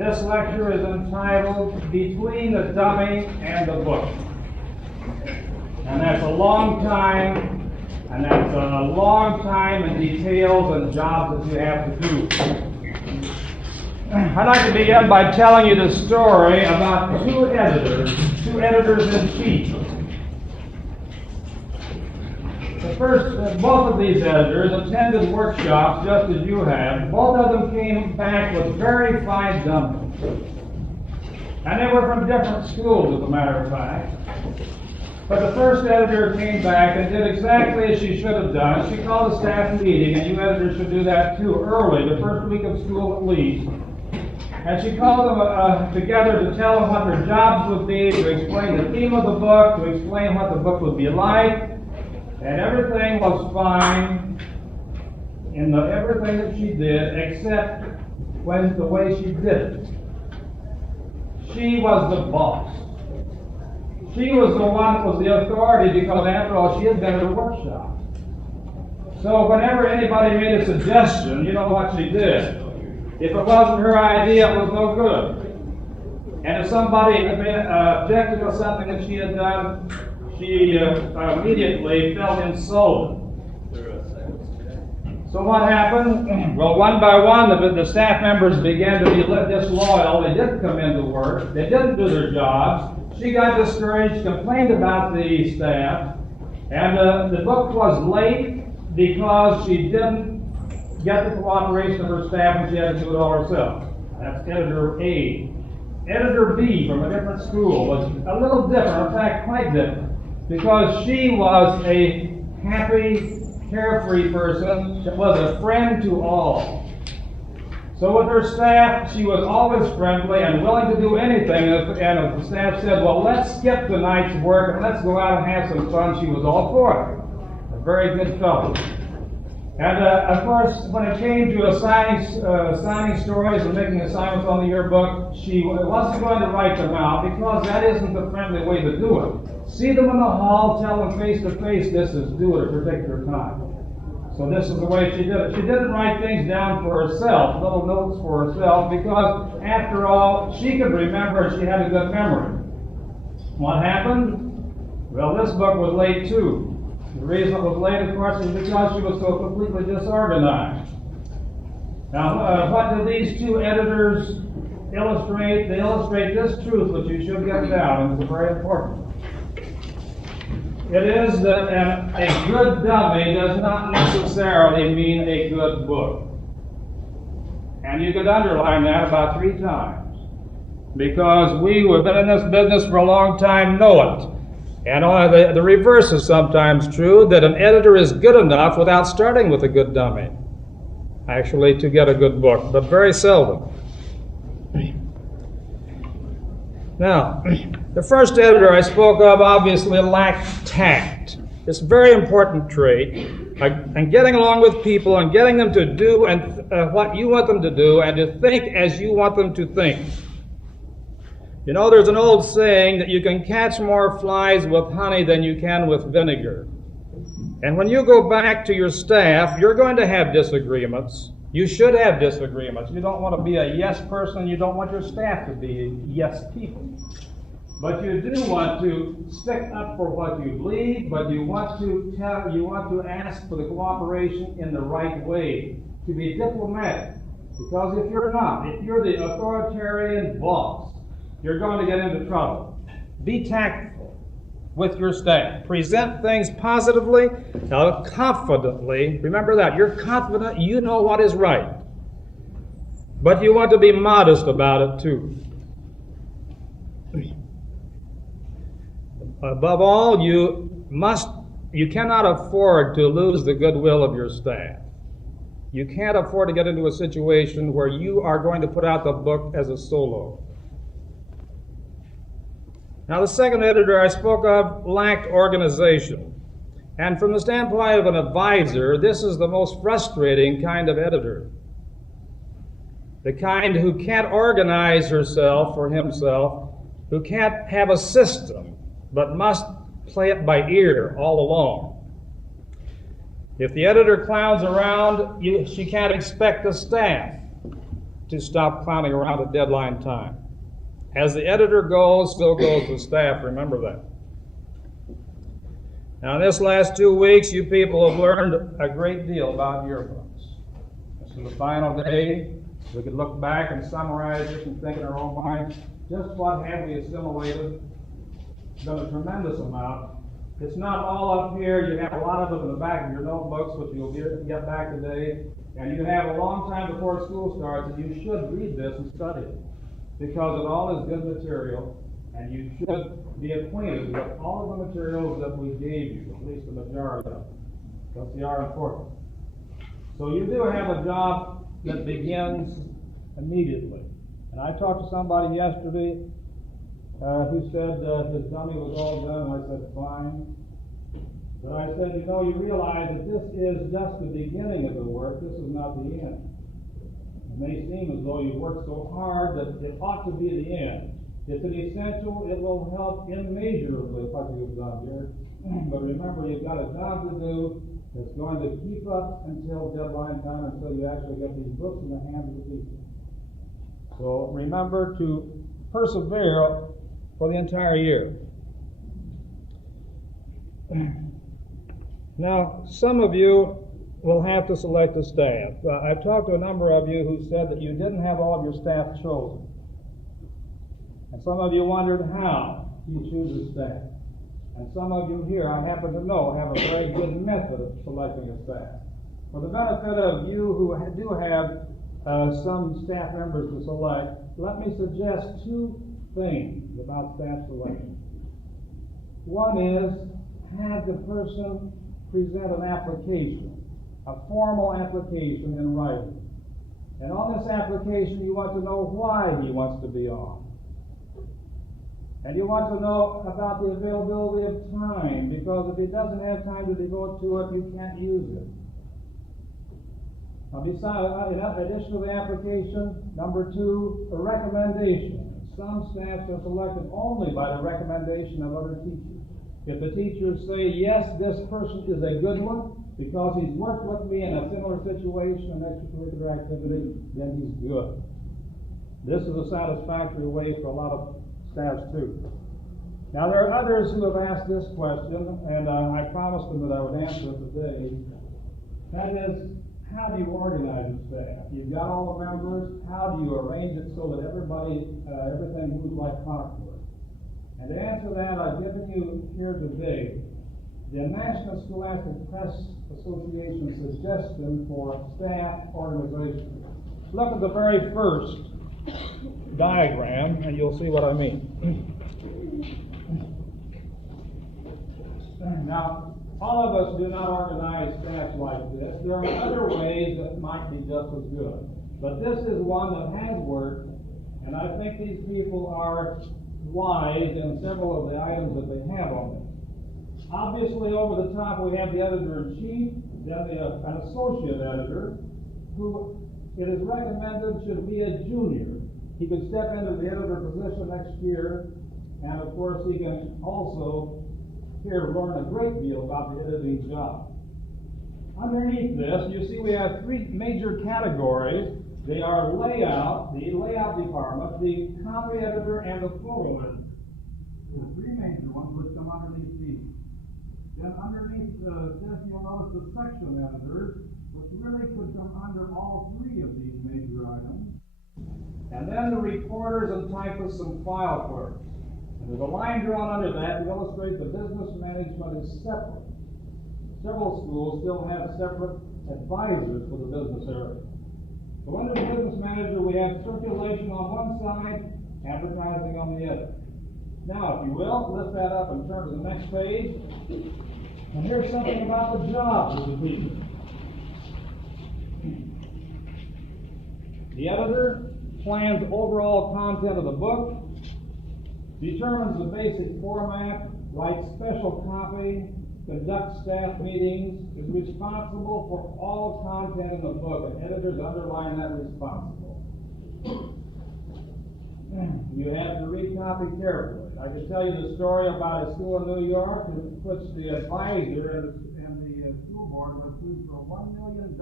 This lecture is entitled Between the Dummy and the Book. And that's a long time, and that's a long time in details and jobs that you have to do. I'd like to begin by telling you the story about two editors-in-chief. Both of these editors attended workshops just as you have. Both of them came back with very fine dummies. And they were from different schools, as a matter of fact. But the first editor came back and did exactly as she should have done. She called a staff meeting, and you editors should do that too, early, the first week of school at least. And she called them together to tell them what their jobs would be, to explain the theme of the book, to explain what the book would be like. And everything was fine in everything that she did, except the way she did it. She was the boss. She was the one that was the authority because, after all, she had been at a workshop. So whenever anybody made a suggestion, you know what she did. If it wasn't her idea, it was no good. And if somebody objected to something that she had done, she immediately felt insulted. So what happened? Well, one by one, the staff members began to be disloyal. They didn't come into work. They didn't do their jobs. She got discouraged, complained about the staff, and the book was late because she didn't get the cooperation of her staff and she had to do it all herself. That's editor A. Editor B, from a different school, was a little different, in fact, quite different. Because she was a happy, carefree person that was a friend to all. So with her staff, she was always friendly and willing to do anything. And if the staff said, well, let's skip tonight's work and let's go out and have some fun, she was all for it. A very good fellow. And of course, when it came to assigning stories and making assignments on the yearbook, she wasn't going to write them out because that isn't the friendly way to do it. See them in the hall, tell them face to face, this is due at a particular time. So this is the way she did it. She didn't write things down for herself, little notes for herself, because after all, she could remember and she had a good memory. What happened? Well, this book was late too. The reason it was late, of course, is because she was so completely disorganized. Now, what do these two editors illustrate? They illustrate this truth, which you should get down, and it's very important. It is that a good dummy does not necessarily mean a good book. And you could underline that about 3 times. Because we who have been in this business for a long time know it. And the reverse is sometimes true, that an editor is good enough without starting with a good dummy, actually, to get a good book, but very seldom. Now, the first editor I spoke of obviously lacked tact. It's a very important trait, and getting along with people and getting them to do what you want them to do and to think as you want them to think. You know, there's an old saying that you can catch more flies with honey than you can with vinegar. And when you go back to your staff, you're going to have disagreements. You should have disagreements. You don't want to be a yes person. You don't want your staff to be yes people. But you do want to stick up for what you believe, but you want to ask for the cooperation in the right way, to be diplomatic. Because if you're not, if you're the authoritarian boss, you're going to get into trouble. Be tactful with your staff. Present things positively, confidently. Remember that. You're confident, you know what is right. But you want to be modest about it too. Above all, you cannot afford to lose the goodwill of your staff. You can't afford to get into a situation where you are going to put out the book as a solo. Now, the second editor I spoke of lacked organization. And from the standpoint of an advisor, this is the most frustrating kind of editor. The kind who can't organize herself or himself, who can't have a system, but must play it by ear all along. If the editor clowns around, she can't expect the staff to stop clowning around at deadline time. As the editor goes, so goes the staff. Remember that. Now, in this last 2 weeks, you people have learned a great deal about yearbooks. This is the final day. We could look back and summarize this and think in our own minds, just what have we assimilated? It's been a tremendous amount. It's not all up here. You have a lot of it in the back of your notebooks, which you'll get back today. And you have a long time before school starts, and you should read this and study it, because it all is good material, and you should be acquainted with all of the materials that we gave you, at least the majority of them, because they are important. So you do have a job that begins immediately. And I talked to somebody yesterday who said his dummy was all done, and I said, fine. But I said, you know, you realize that this is just the beginning of the work. This is not the end. It may seem as though you worked so hard that it ought to be the end. It's an essential. It will help immeasurably what you've done here. But remember, you've got a job to do that's going to keep up until deadline time, until you actually get these books in the hands of the people. So remember to persevere for the entire year. Now, some of you will have to select a staff. I've talked to a number of you who said that you didn't have all of your staff chosen. And some of you wondered how you choose a staff. And some of you here, I happen to know, have a very good method of selecting a staff. For the benefit of you who do have some staff members to select, let me suggest 2 things about staff selection. One is, have the person present an application, a formal application in writing. And on this application, you want to know why he wants to be on. And you want to know about the availability of time, because if he doesn't have time to devote to it, you can't use it. Now, besides, in addition to the application, number 2, a recommendation. Some staffs are selected only by the recommendation of other teachers. If the teachers say, yes, this person is a good one, because he's worked with me in a similar situation, an extracurricular activity, then he's good. This is a satisfactory way for a lot of staffs too. Now, there are others who have asked this question, and I promised them that I would answer it today. That is, how do you organize a staff? You've got all the members. How do you arrange it so that everything moves like clockwork? And to answer that, I've given you here today the National Scholastic Press Association suggestion for staff organization. Look at the very first diagram, and you'll see what I mean. Now, all of us do not organize staffs like this. There are other ways that might be just as good. But this is one that has worked, and I think these people are wise in several of the items that they have on them. Obviously, over the top, we have the editor-in-chief, then an associate editor, who it is recommended should be a junior. He could step into the editor position next year, and of course, he can also here learn a great deal about the editing job. Underneath this, you see we have 3 major categories. They are layout, the layout department, the copy editor, and the photo editor. The 3 major ones would come underneath these. Then underneath this, you'll notice the section editors, which really could come under all 3 of these major items. And then the reporters and typists and file clerks. And there's a line drawn under that to illustrate the business management is separate. Several schools still have separate advisors for the business area. So under the business manager, we have circulation on one side, advertising on the other. Now, if you will, lift that up and turn to the next page. And here's something about the jobs of the teacher. The editor plans overall content of the book, determines the basic format, writes special copy, conducts staff meetings, is responsible for all content in the book, and editors underline that responsible. You have to read copy carefully. I can tell you the story about a school in New York in which the advisor and the school board were sued for $1 million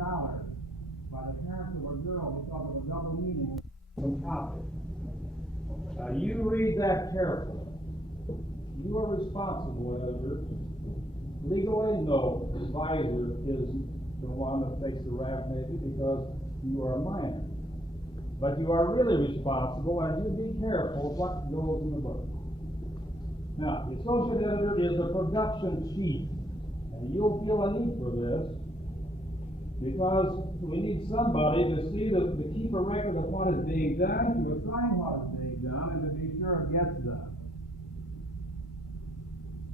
by the parents of a girl because of a double meaning. some copy. Now you read that carefully. You are responsible, editor. Legally, no advisor is the one that takes the rap maybe because you are a minor. But you are really responsible, and you be careful what goes in the book. Now, the associate editor is a production chief, and you'll feel a need for this because we need somebody to see to keep a record of what is being done, to assign what is being done, and to be sure it gets done.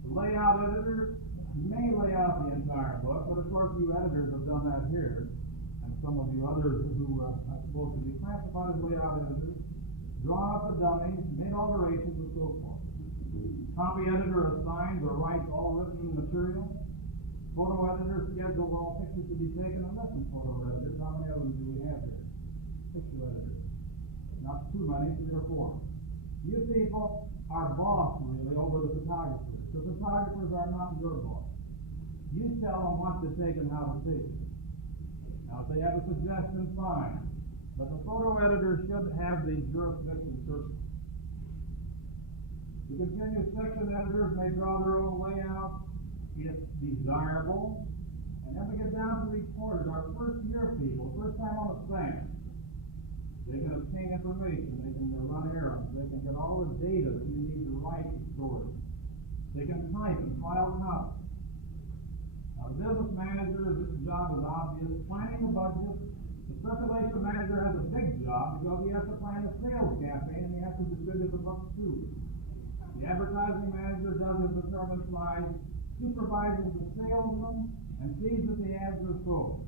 The layout editor may lay out the entire book, but of course you editors have done that here, and some of you others who are supposed to be classified as layout editors, draw up the dummies, made alterations, and so forth. Copy editor assigns or writes all written material. Photo editor schedules all pictures to be taken, and listen, photo editors. How many of them do we have here? Picture editors. Not too many, 3 or 4. You people are boss, really, over the photographers. The photographers are not your boss. You tell them what to take and how to take it. Now, if they have a suggestion, fine. But the photo editor should have the jurisdiction first. The continuous section editors may draw their own layout if desirable. And then we get down to reporters, our first year people, first time on the staff. They can obtain information, they can run errands, they can get all the data that you need to write the story. They can type and file copies. Now, the business manager's job is obvious, planning the budget. The circulation manager has a big job because he has to plan the sales campaign and he has to distribute the books too. The advertising manager does his determined slides, supervises the salesman, and sees that the ads are sold.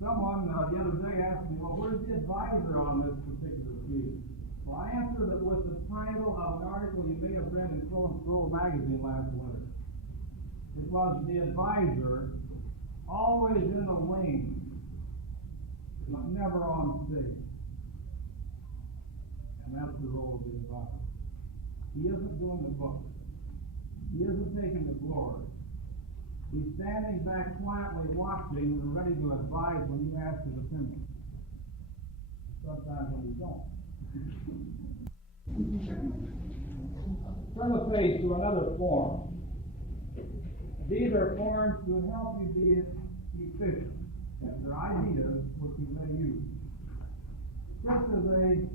Someone the other day asked me, well, where's the advisor on this particular field? Well, I answered it with the title of an article you may have read in Crow and Scroll magazine last winter. It was the advisor, always in the wings, but never on stage. And that's the role of the advisor. He isn't doing the book. He isn't taking the glory. He's standing back quietly watching and ready to advise when you ask his opinion. Sometimes when you don't. Turn the page to another form. These are forms to help you be efficient. And they're ideas which you may use. This is a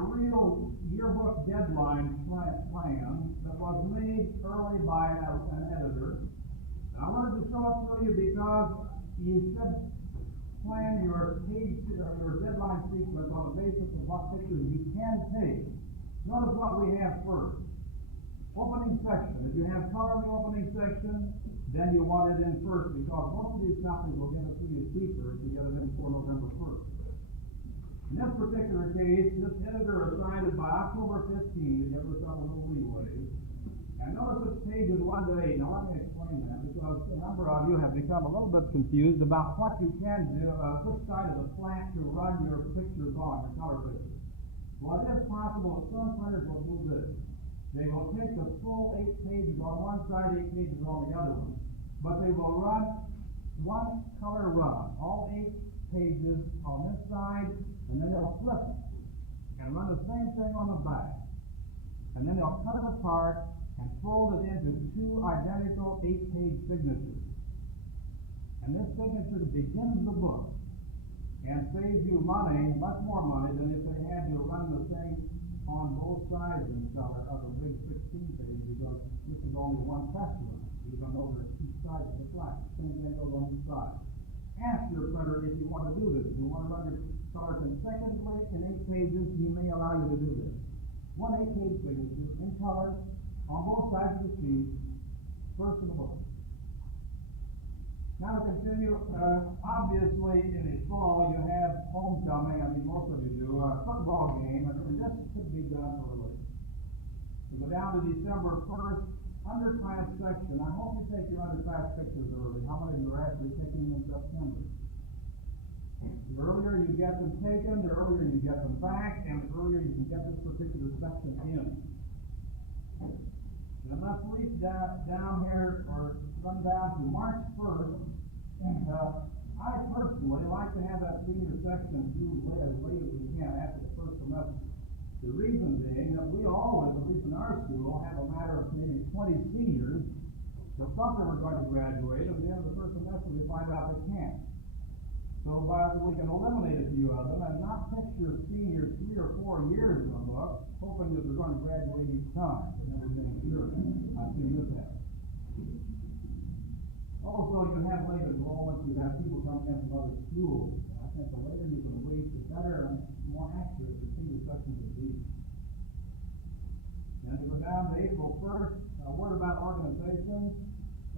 real yearbook deadline plan that was made early by an editor. And I wanted to show it to you because you should plan your deadline sequence on the basis of what pictures you can take. Notice what we have first. Opening section. If you have color in the opening section, then you want it in first because most of these copies will get it to you cheaper if you get it in before November 1st. In this particular case, this editor assigned it by October 15th, give us a little leeway. And notice it's pages 1 to 8. Now let me explain that because a number of you have become a little bit confused about what you can do, which side of the flat to run your pictures on, your color pictures. Well, it is possible that some printers will do this. They will take the full 8 pages on one side, 8 pages on the other one. But they will run one color run, all 8 pages on this side, and then they'll flip it and run the same thing on the back. And then they'll cut it apart and fold it into 2 identical 8-page signatures. And this signature begins the book and saves you money, much more money than if they had you run the thing on both sides in color of a big 16 page because this is only one press run, even though there's 2 sides of the flat. Same thing goes on each side. Ask your printer if you want to do this. If you want to run your color consecutively in 8 pages, he may allow you to do this. One 8-page signature in color on both sides of the sheet, first in the book. Now to continue, obviously in the fall you have homecoming, I mean most of you do, a football game, and this could be done early. We go down to December 1st, underclass section. I hope you take your underclass pictures early. How many of you are actually taking them in September? The earlier you get them taken, the earlier you get them back, and the earlier you can get this particular section in. Then let's reach down here, or run down to March 1st. And I personally personally like to have that senior section through as late as we can after the first semester. The reason being that we always, at least in our school, have a matter of maybe 20 seniors who thought they were going to graduate, and at the end of the first semester we find out they can't. So we can eliminate a few of them and not picture seniors 3 or 4 years in the book, hoping that they're going to graduate each time, and never being sure. I've seen this happen. Also, you have late enrollment, you have people coming in from other schools. I think the later you can wait, the better and more accurate the senior section will be. And to go down to April 1st, a word about organizations.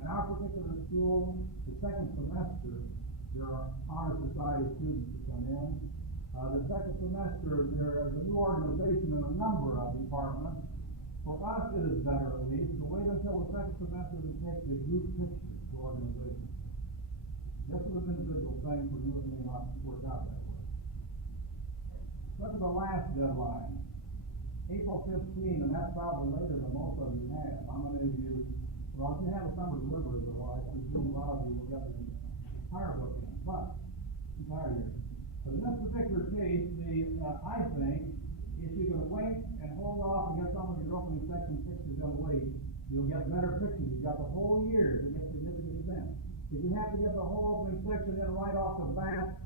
In our particular school, the second semester, there are honor society students who come in. The second semester, there is a new organization in a number of departments. For us, it is better at least to wait until the second semester to take the group picture to organization. This is an individual thing for you and me not to work out that way. Look at the last deadline, April 15, and that's probably later than most of you have. How many of you, well, if you have a summer delivery, though, I presume a lot of you will get the entire book in, but entire year. But in this particular case, I think if you can wait and hold off and get some of your opening section pictures done late, you'll get better pictures. You've got the whole year to get significant events. If you have to get the whole opening section in right off the bat,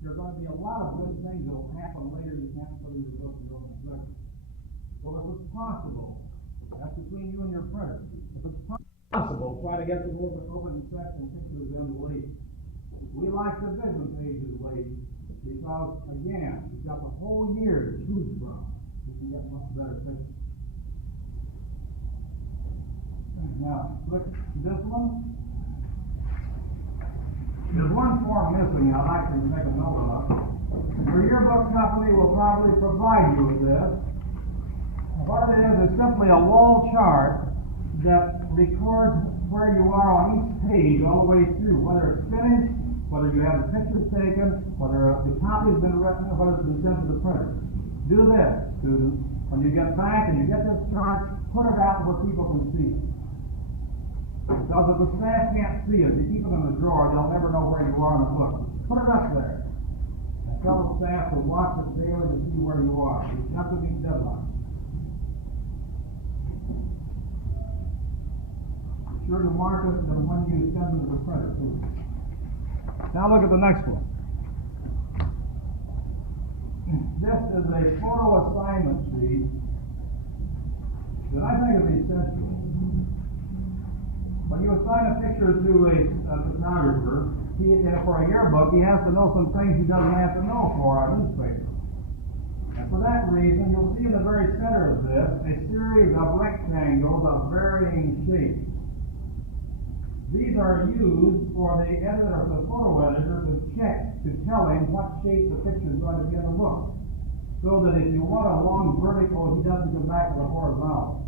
there are going to be a lot of good things that will happen later you can't put in your book in your opening section. So if it's possible, that's between you and your printer. If it's possible, try to get the opening section pictures in late. We like the vision pages late because, again, you've got the whole year to choose from. You can get much better pictures. Now, look, this one. There's one form missing I'd like to make a note of. Your yearbook company will probably provide you with this. What it is simply a wall chart that records where you are on each page all the way through, whether it's finished, whether you have the pictures taken, whether the copy has been written, or whether it's been sent to the printer. Do this, students. When you get back and you get this chart, put it out where people can see it. Because if the staff can't see it, you keep it in the drawer, they'll never know where you are in the book. Put it up there. And tell the staff to watch it daily to see where you are. You have to meet deadlines. Be sure to mark it and when you send them to the printer, too. Now look at the next one. This is a photo assignment sheet that I think is essential. When you assign a picture to a photographer, for a yearbook, he has to know some things he doesn't have to know for our newspaper. And for that reason, you'll see in the very center of this a series of rectangles of varying shapes. These are used for the editor, the photo editor, to check, to tell him what shape the picture is going to be in the book. So that if you want a long vertical, he doesn't go back to the horizontal.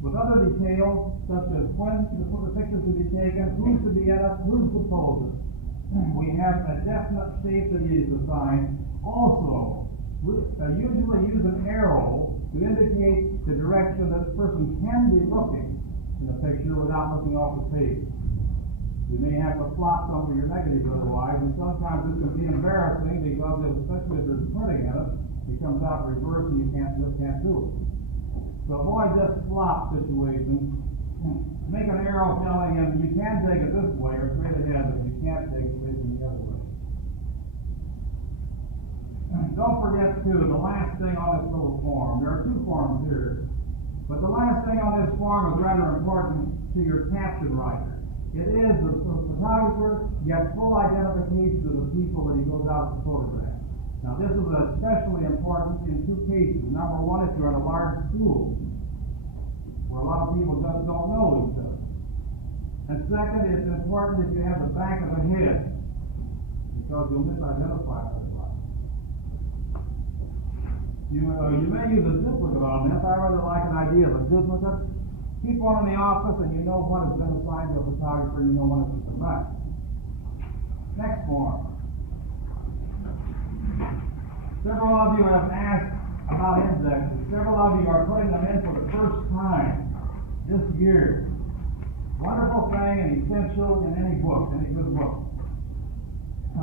With other details, such as when the pictures to be taken, who's to be in it, who's to pose it. We have a definite shape that is assigned. Also, we usually use an arrow to indicate the direction that the person can be looking in the picture without looking off the page. You may have to plot some of your negatives otherwise, and sometimes this can be embarrassing because, especially if there's printing in it, it comes out reverse and you can't do it. So avoid this flop situation. Make an arrow telling him you can take it this way or straight ahead, but you can't take it facing the other way. Don't forget, too, the last thing on this little form. There are two forms here, but the last thing on this form is rather important to your caption writer. It is the photographer gets full identification of the people that he goes out to photograph. Now, this is especially important in two cases. Number one, if you're in a large school, where a lot of people just don't know each other. And second, it's important if you have the back of the head, because you'll misidentify everybody. You may use a duplicate on this. I rather like an idea of a duplicate. Keep one in the office, and you know one has been assigned to a photographer, and you know one is the right. Next form. Several of you have asked about indexes. Several of you are putting them in for the first time this year. Wonderful thing and essential in any book, any good book.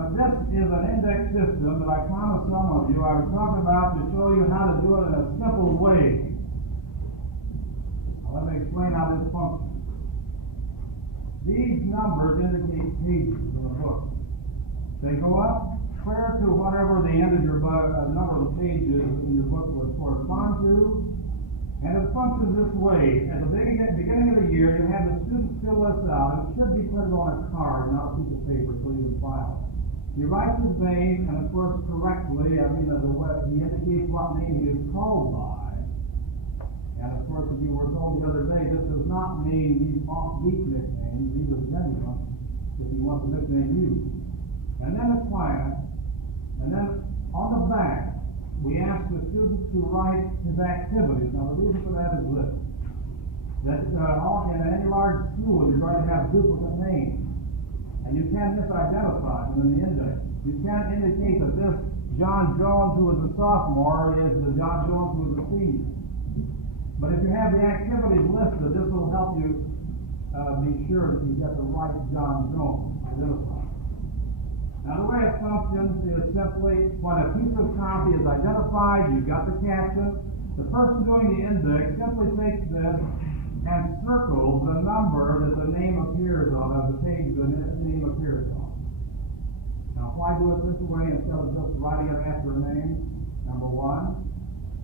This is an index system that I promised some of you I was talking about to show you how to do it in a simple way. Let me explain how this functions. These numbers indicate pages in the book. They go up clear to whatever the end of your number of the pages in your book would correspond to. And it functions this way. At the beginning of the year, you have the students fill this out. It should be printed on a card, not a piece of paper, so you can file. He writes his name, and of course, correctly, he indicates what name he is called by. And of course, if you were told the other day, this does not mean these off-beat nicknames. These are genuine if you want the nickname used. And then a class, and then on the back, we ask the student to write his activities. Now, the reason for that is this. That in any large school, you're going to have duplicate names. And you can't misidentify them in the index. You can't indicate that this John Jones, who is a sophomore, is the John Jones who is a senior. But if you have the activities listed, this will help you be sure that you get the right John Jones identified. Now, the way it functions is simply when a piece of copy is identified, you've got the caption. The person doing the index simply takes this and circles the number that the name appears on, of the page the name appears on. Now, why do it this way instead of just writing it after a name? Number one,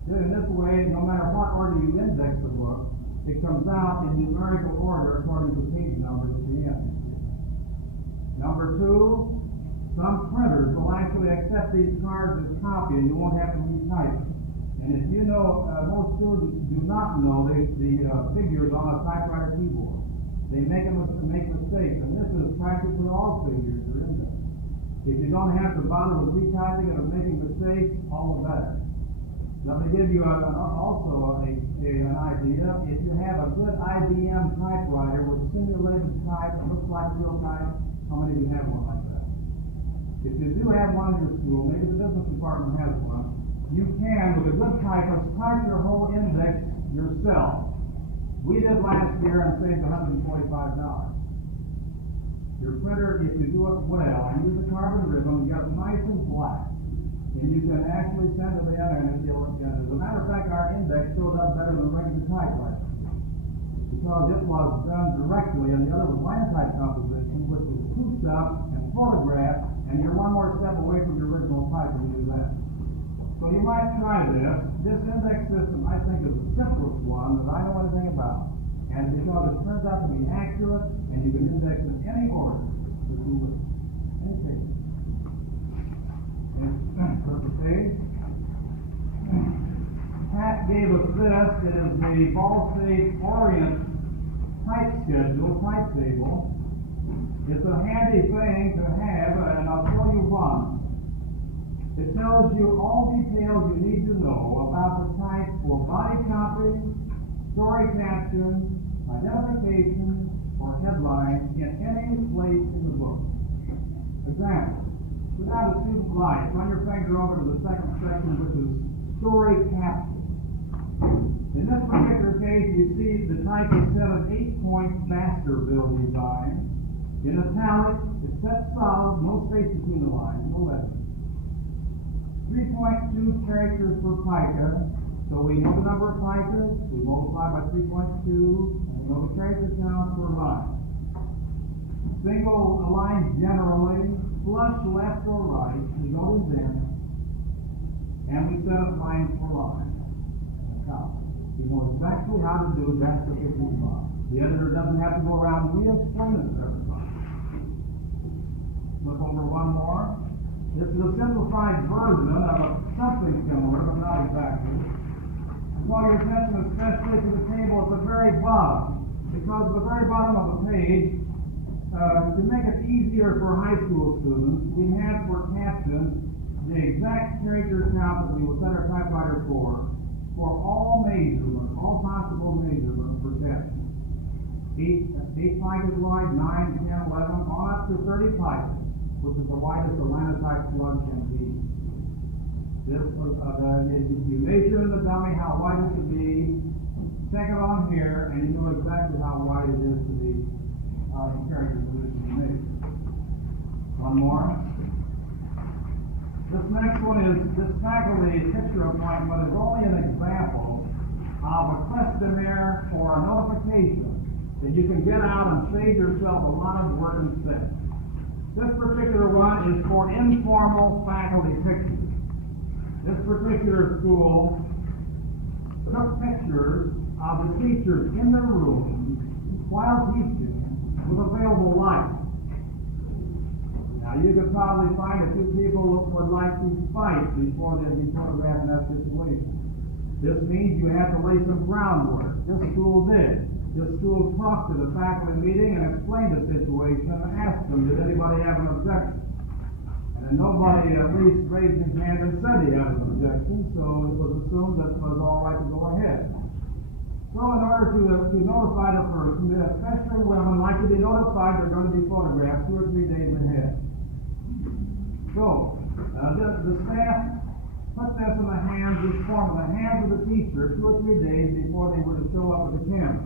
doing this way, no matter what order you index the book, it comes out in numerical order according to the page numbers at the end. Number two, some printers will actually accept these cards as copy, and you won't have to retype it. And if you know, most students do not know the figures on a typewriter keyboard. They make mistakes, and this is practically all figures are in there. If you don't have to bother with retyping and making mistakes, all the better. Let me give you also an idea. If you have a good IBM typewriter with simulated type that looks like real type, how many of you have one like that? If you do have one in your school, maybe the business department has one, you can, with a good typist, type your whole index yourself. We did last year and saved $145. Your printer, if you do it well and use a carbon ribbon, you get it nice and black. And you can actually send it in and it'll look good. As a matter of fact, our index showed up better than regular typewriter. Because it was done directly, and the other was line type composition, which was proofed up and photographed, and you're one more step away from your original type when you do that. So you might try this. This index system, I think, is the simplest one that I know anything about. And because it turns out to be accurate, and you can index in any order that you wish. Any page. Flip the page. Pat gave us this. It is the Ball State Orient type schedule, type table. It's a handy thing to have, and I'll show you one. It tells you all details you need to know about the type for body copy, story caption, identification, or headline in any place in the book. Example, without a student life, run your finger over to the second section, which is story caption. In this particular case, you see the type is set an 8-point Masterville design. In italic, it's set solid, no space between the lines, no letters. 3.2 characters per pica, so we know the number of picas, we multiply by 3.2, and we know the character count per line. Single line generally, flush left or right, we go to them, and we set up line for line. We know exactly how to do that for 55. The editor doesn't have to go around and re-explain it to everybody. Flip over one more. This is a simplified version of something similar, but not exactly. Draw your attention especially to the table at the very bottom, because at the very bottom of the page, to make it easier for high school students, we have for captions the exact character count that we will set our typewriter for all measurements, all possible measurements for captions. 8 picas wide, 9, 10, 11, on up to 30 picas, which is the widest the linotype plug can be. This you measure in the dummy how wide it should be, check it on here, and you know exactly how wide it is to be in character position to measure. One more. This next one is, this faculty picture appointment is only an example of a questionnaire for a notification that you can get out and save yourself a lot of work instead. This particular one is for informal faculty pictures. This particular school took pictures of the teachers in the room while teaching with available light. Now, you could probably find a few people who would like to fight before they'd be photographed in that situation. This means you have to lay some groundwork. This school did. This school talked to the faculty meeting and explained the situation and asked them, did anybody have an objection? And nobody at least raised his hand and said he had an objection, so it was assumed that it was all right to go ahead. So in order to notify the person, especially women like to be notified they're going to be photographed 2 or 3 days ahead. So, the staff put this in the hands, this form in the hands of the teacher 2 or 3 days before they were to show up with the camera.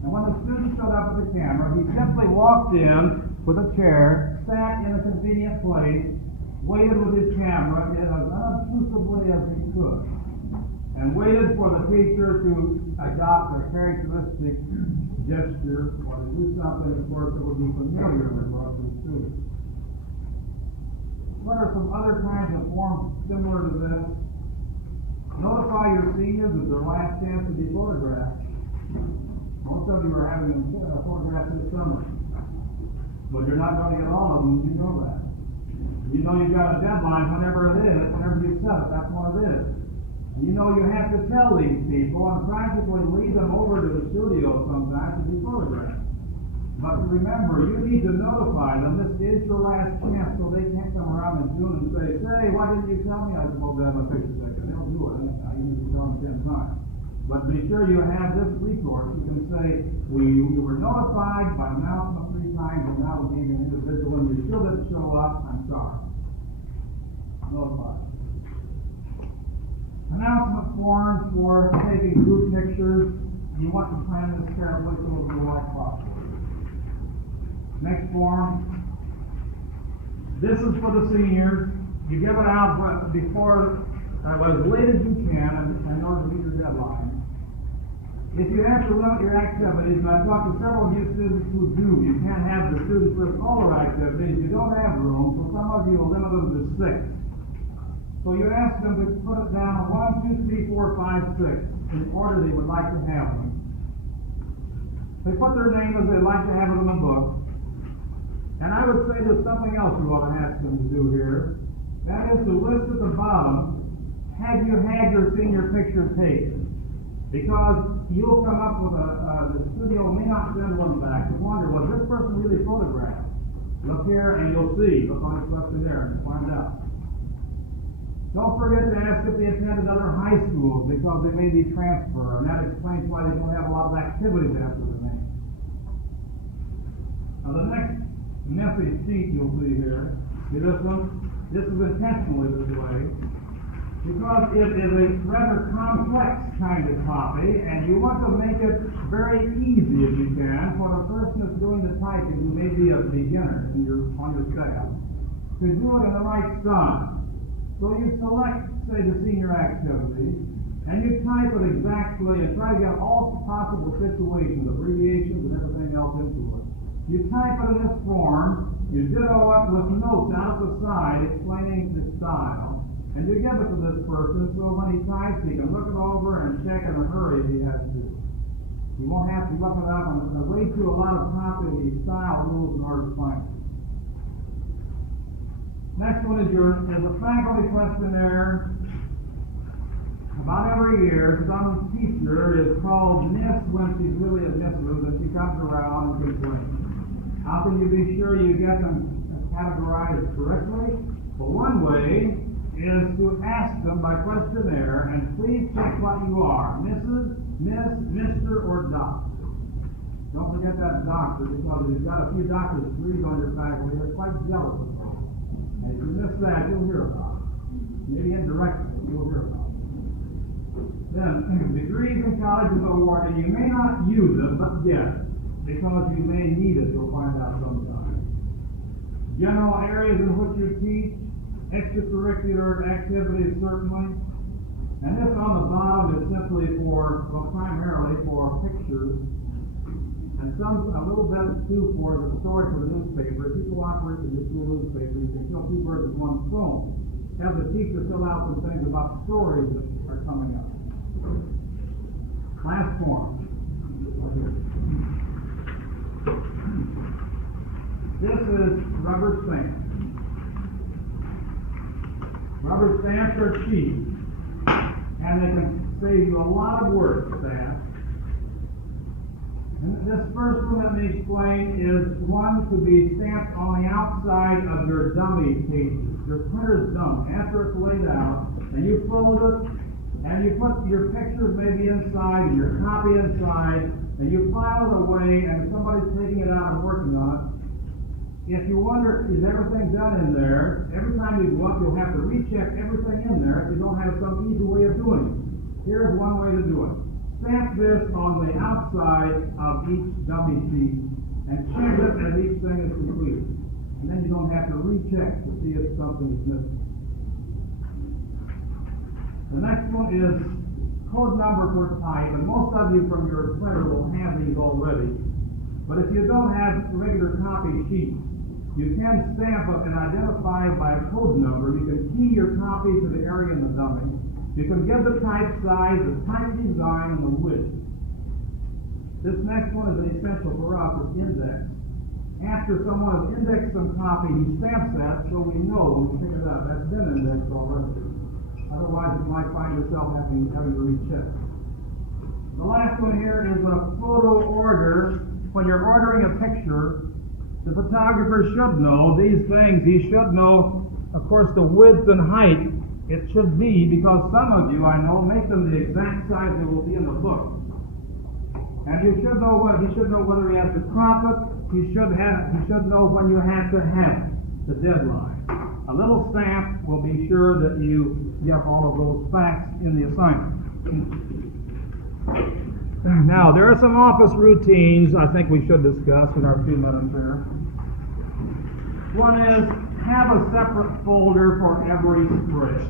And when the student showed up with the camera, he simply walked in with a chair, sat in a convenient place, waited with his camera in as unobtrusive way as he could, and waited for the teacher to adopt a characteristic gesture or to do something, of course, that would be familiar with most of the students. What are some other kinds of forms similar to this? Notify your seniors of their last chance to be photographed. Most of you are having them photographed this summer, but you're not going to get all of them, you know that. You know you've got a deadline whenever it is, whenever you set it, that's when it is. You know you have to tell these people and practically lead them over to the studio sometimes to be photographed. But remember, you need to notify them this is your last chance so they can't come around in June and say, why didn't you tell me I was supposed to have a picture taken? They'll do it anyhow, even if you tell them 10 times. But be sure you have this resource. You can say, you were notified by announcement 3 times and now we need an individual and you still didn't show up, I'm sorry. Notified. Announcement forms for taking group pictures. You want to plan this carefully so it will go like possible. Next form. This is for the seniors. You give it out before, as late as you can in order to meet your deadline. If you have to limit your activities, and I've talked to several of you students who do, you can't have the students list all their activities. You don't have room, so some of you will limit them to 6. So you ask them to put it down 1, 2, 3, 4, 5, 6 in order they would like to have them. They put their name as they'd like to have it in the book. And I would say there's something else you ought to ask them to do here. That is to list at the bottom, have you had your senior picture taken? Because you'll come up with the studio may not send one back. You wonder, was this person really photographed? Look here and you'll see. Look on the questionnaire and find out. Don't forget to ask if they attended other high schools because they may be transfer, and that explains why they don't have a lot of activities after the name. Now the next message sheet you'll see here, see this one? This is intentionally this way, because it is a rather complex kind of copy, and you want to make it very easy if you can for the person that's doing the typing who may be a beginner on your staff to do it in the right style. So you select, say, the senior activity, and you type it exactly and try to get all possible situations, abbreviations, and everything else into it. You type it in this form, you ditto it with notes down at the side explaining the style, and you give it to this person so when he types he can look it over and check in a hurry if he has to. You won't have to be looking it up and read through a lot of copy style rules in order to find it. Next one is a faculty questionnaire. About every year, some teacher is called Miss when she's really a Mrs. and she comes around and complains. How can you be sure you get them categorized correctly? Well, one way is to ask them by questionnaire, and please check what you are, Mrs., Miss, Mr., or Doctor. Don't forget that doctor, because if you've got a few doctor's degrees on your faculty, they're quite jealous of you. And if you miss that, you'll hear about it. Maybe indirectly, you'll hear about it. Then, degrees in college is awarded. You may not use it, but get it. Because you may need it, you'll find out sometime. General areas in which you teach. extracurricular activities certainly. And this on the bottom is simply for, well, primarily for pictures. And some, a little bit too, for the story for the newspaper. If you cooperate with the school newspaper, you can kill two birds with one stone. Have the teacher fill out some things about stories that are coming up. Class form. This is rubber stamps. Rubber stamps are cheap, and they can save you a lot of work, staff. And this first one, let me explain, is one to be stamped on the outside of your dummy pages. Your printer's dummy. After it's laid out, and you fold it, and you put your pictures maybe inside, and your copy inside, and you file it away, and somebody's taking it out and working on it. If you wonder, is everything done in there, every time you go up, you'll have to recheck everything in there if you don't have some easy way of doing it. Here's one way to do it. Stamp this on the outside of each dummy sheet and check it as each thing is completed. And then you don't have to recheck to see if something is missing. The next one is code number for type, and most of you from your printer will have these already. But if you don't have regular copy sheets, you can stamp it and identify by a code number. You can key your copy to the area in the dummy. You can give the type size, the type design, and the width. This next one is essential for us, is index. After someone has indexed some copy, he stamps that so we know when we pick it up. That's been indexed already. Otherwise, you might find yourself having to recheck. The last one here is a photo order. When you're ordering a picture, the photographer should know these things. He should know, of course, the width and height. It should be, because some of you, I know, make them the exact size they will be in the book. And you should know he should know whether he has to crop it. He should know when you have to have the deadline. A little stamp will be sure that you get all of those facts in the assignment. Now, there are some office routines I think we should discuss in our few minutes here. One is, have a separate folder for every spread.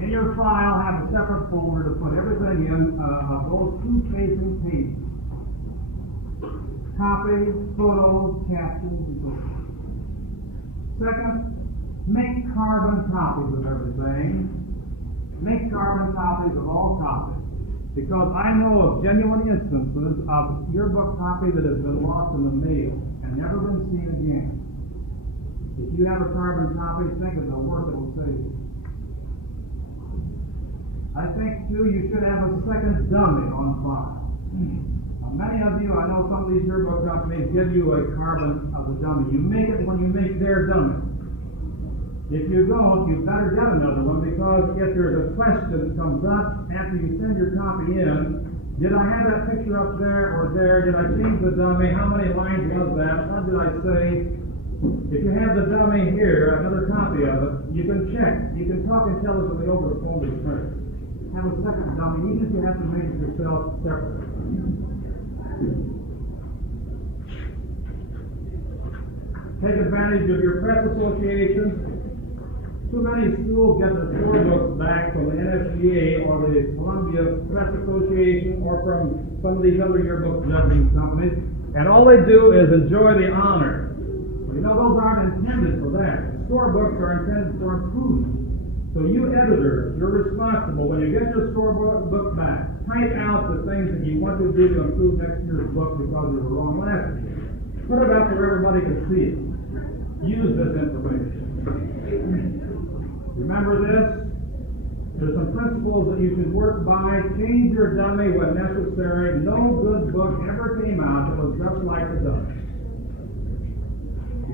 In your file, have a separate folder to put everything in of those two facing pages. Copy, photos, captions, and so on. Second, make carbon copies of everything. Make carbon copies of all copies. Because I know of genuine instances of yearbook copy that has been lost in the mail and never been seen again. If you have a carbon copy, think of the work it will save you. I think, too, you should have a second dummy on file. Now, many of you, I know some of these yearbook companies give you a carbon of the dummy. You make it when you make their dummy. If you don't, you better get another one, because if there's a question that comes up after you send your copy in, did I have that picture up there or there? Did I change the dummy? How many lines was that? What did I say? If you have the dummy here, another copy of it, you can check. You can talk intelligently over the phone to the printer. Have a second dummy, even if you have to make it yourself separately. Take advantage of your press associations. Too many schools get their scorebooks back from the NSGA or the Columbia Press Association or from some of these other yearbook judging companies, and all they do is enjoy the honor. Well, you know, those aren't intended for that. The scorebooks are intended for improvement. So you editors, you're responsible. When you get your scorebook back, type out the things that you want to do to improve next year's book because you were wrong last year. Put it out so everybody can see it. Use this information. Remember this? There's some principles that you should work by. Change your dummy when necessary. No good book ever came out that was just like the dummy.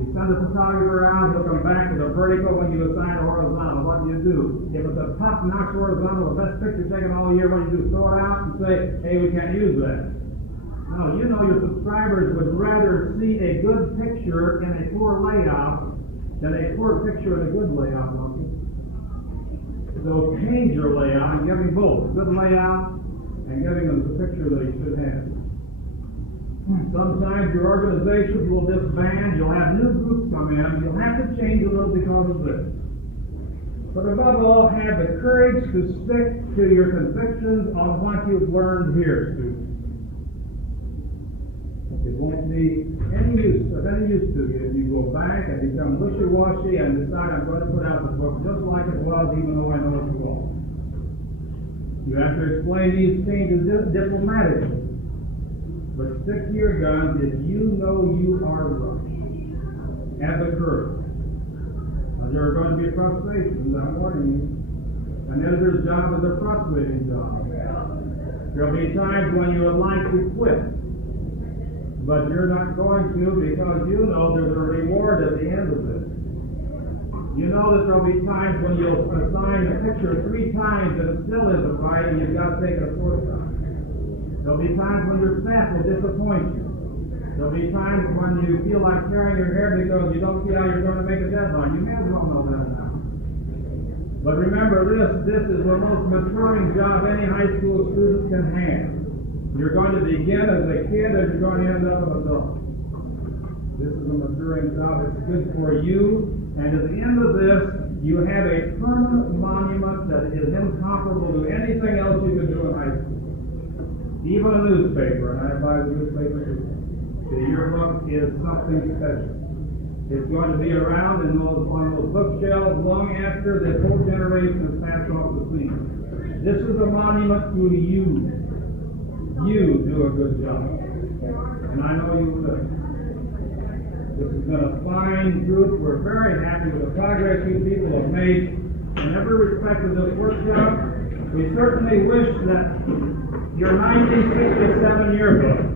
You send a photographer out, he'll come back with a vertical when you assign a horizontal. What do you do? If it's a top-notch horizontal, the best picture taken all year, what do you do? Throw it out and say, hey, we can't use that. No, you know your subscribers would rather see a good picture in a poor layout than a poor picture in a good layout, don't you? So change your layout and give him both. Good layout and giving them the picture that he should have. Sometimes your organizations will disband. You'll have new groups come in. You'll have to change a little because of this. But above all, have the courage to stick to your convictions on what you've learned here, students. It won't be of any use to you if you go back and become wishy-washy and decide I'm going to put out the book just like it was, even though I know it's wrong. You have to explain these changes diplomatically. But stick to your guns if you know you are right. Have the courage. Now, there are going to be frustrations, I'm warning you. An editor's job is a frustrating job. There will be times when you would like to quit. But you're not going to because you know there's a reward at the end of this. You know that there'll be times when you'll assign a picture 3 times and it still isn't right and you've got to take it a 4th time. There'll be times when your staff will disappoint you. There'll be times when you feel like tearing your hair because you don't see how you're going to make a deadline. You may as well know that now. But remember this is the most maturing job any high school student can have. You're going to begin as a kid and you're going to end up an adult. This is a maturing job. It's good for you. And at the end of this, you have a permanent monument that is incomparable to anything else you can do in high school. Even a newspaper, and I advise a newspaper too. The yearbook is something special. It's going to be around on those bookshelves long after the whole generation has passed off the scene. This is a monument to you. You do a good job. And I know you will. This has been a fine group. We're very happy with the progress you people have made. In every respect of this workshop, we certainly wish that your 1967 yearbook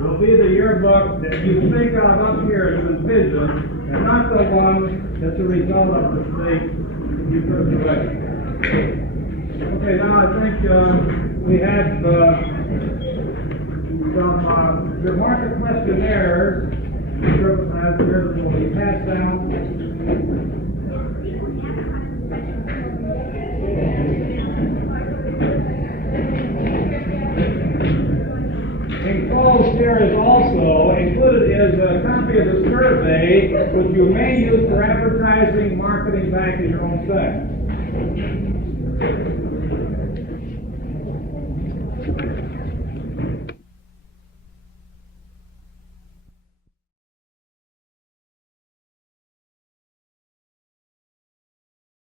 will be the yearbook that you think of up here and envision, and not the one that's a result of the mistake you put away. Okay, now I think we have some remarkable questionnaires that will be passed out. Enclosed here is also included is a copy of the survey, which you may use for advertising, marketing back in your own site.